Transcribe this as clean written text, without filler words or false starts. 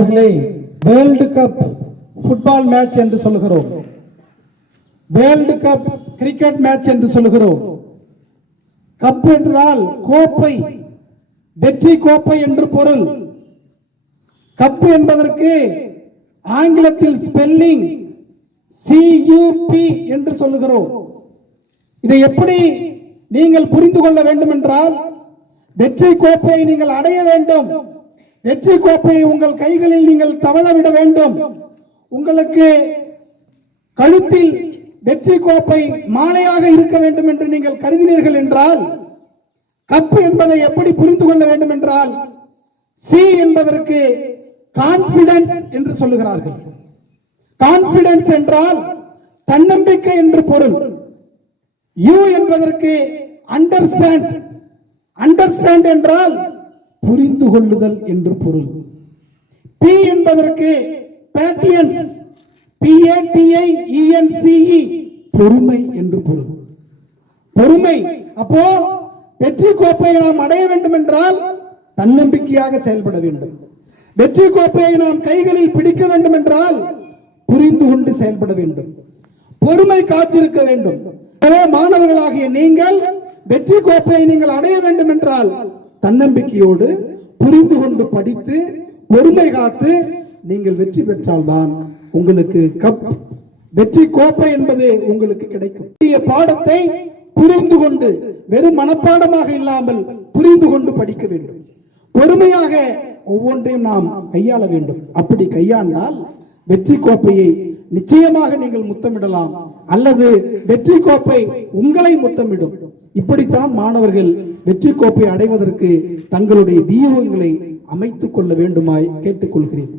மாணவர்களே, world cup football match என்று சொல்லுகிறோம், வேர்ல்டு கப் கிரிக்கெட் மேட்ச் என்று சொல்லுகிறோம். கப் என்றால் கோப்பை, வெற்றி கோப்பை என்று பொருள். கப் என்பதற்கு ஆங்கிலத்தில் ஸ்பெல்லிங் CUP என்று சொல்லுகிறோம். இதை எப்படி நீங்கள் புரிந்து கொள்ள வேண்டும் என்றால், வெற்றி கோப்பையை நீங்கள் அடைய வேண்டும், வெற்றி கோப்பையை உங்கள் கைகளில் நீங்கள் தவழவிட வேண்டும். உங்களுக்கு கழுத்தில் வெற்றி கோப்பை மாலையாக இருக்க வேண்டும் என்று நீங்கள் கருதினீர்கள் என்றால், கப் என்பதை எப்படி புரிந்து கொள்ள வேண்டும் என்றால், C என்பதற்கு கான்பிடன்ஸ் என்று சொல்லுகிறார்கள். கான்பிடன்ஸ் என்றால் தன்னம்பிக்கை என்று பொருள். U என்பதற்கு அண்டர்ஸ்டாண்ட், அண்டர்ஸ்டாண்ட் என்றால் புரிந்து கொள்ளுதல் என்று பொருள். P என்பதற்கு பேட்டியன்ஸ், PATIENCE பொறுமை என்று பொருள். பொறுமை. அப்போ வெற்றி கோப்பையை நாம் அடைய வேண்டும் என்றால் தன்னம்பிக்கையாக செயல்பட வேண்டும். வெற்றி கோப்பையை நாம் கைகளில் பிடிக்க வேண்டும் என்றால் புரிந்து கொண்டு செயல்பட வேண்டும், பொறுமை காத்திருக்க வேண்டும். எனவே மாணவர்களாகிய நீங்கள் வெற்றி கோப்பையை நீங்கள் அடைய வேண்டும் என்றால் தன்னம்பிக்கையோடு புரிந்து கொண்டு படித்து பொறுமை காத்து நீங்கள் வெற்றி பெற்றால்தான் உங்களுக்கு கப், வெற்றி கோப்பை என்பது உங்களுக்கு கிடைக்கும். பாடத்தை புரிந்து கொண்டு வெறும் மனப்பாடமாக இல்லாமல் புரிந்து கொண்டு படிக்க வேண்டும். பொறுமையாக ஒவ்வொன்றையும் நாம் கையாள வேண்டும். அப்படி கையாண்டால் வெற்றி கோப்பையை நிச்சயமாக நீங்கள் முத்தமிடலாம், அல்லது வெற்றி கோப்பை உங்களை முத்தமிடும். இப்படித்தான் மாணவர்கள் வெற்றி கோப்பை அடைவதற்கு தங்களுடைய வியூகங்களை அமைத்துக் கொள்ள வேண்டுமாய் கேட்டுக்கொள்கிறேன்.